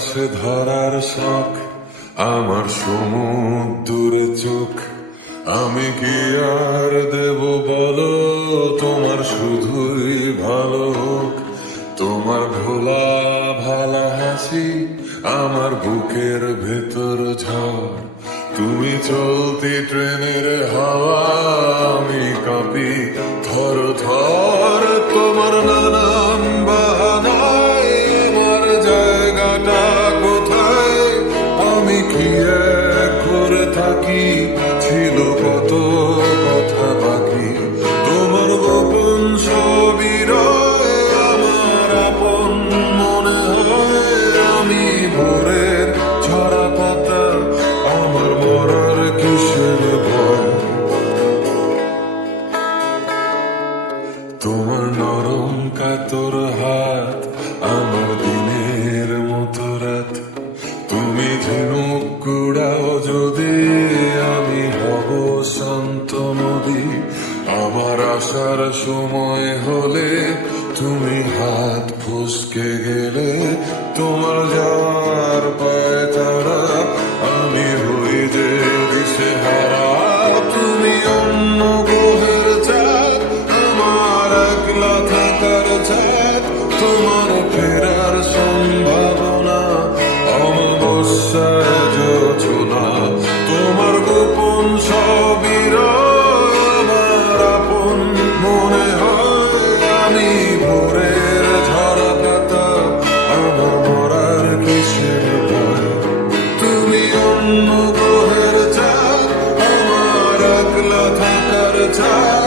আকাশে ধরার শখ, আমার সমুদ্রে চোখ। আমি কি আর দেব বলো, তোমার শুধুই ভালো হোক। তোমার ভোলা ভালা হাসি আমার বুকের ভেতর ঝড়। তুমি চলতি ট্রেনের হাওয়া, আমি কাঁপি থর থর। তোমার নানান বাহানায় আমার জায়গাটা কোথায়, আমি কি এক করে থাকি, ছিল কত কথা বাকি। তোমার গোপন ছবিরয় আমার আপন মনে হয়, আমি ভোরের ঝরা পাতা, আমার মরার কিসের ভয়। তোমার নরম কাতর হাত আমার দিনের মতো রাত। তুমি ঝিনুক কুড়াও যদি, আমি হব শান্ত নদী। আমার আসার সময় হলে তুমি হাত ফসকে গেলে, তোমার যাওয়ার পায় তারা, আমি হই যে দিশেহারা। তুমি অন্য গ্রহের চাঁদ, আমার একলা থাকার ছাদ। তোমার ফেরার সম্ভাবনা অমাবস্যায় যোজনা। তোমার গোপন ছবির আমার আপন মনে হয়, আমি ভোরের ঝরা পাতা, আমার মরার কিসের ভয়। তুমি অন্য গ্রহের চাঁদ, আমার একলা থাকার ছাদ।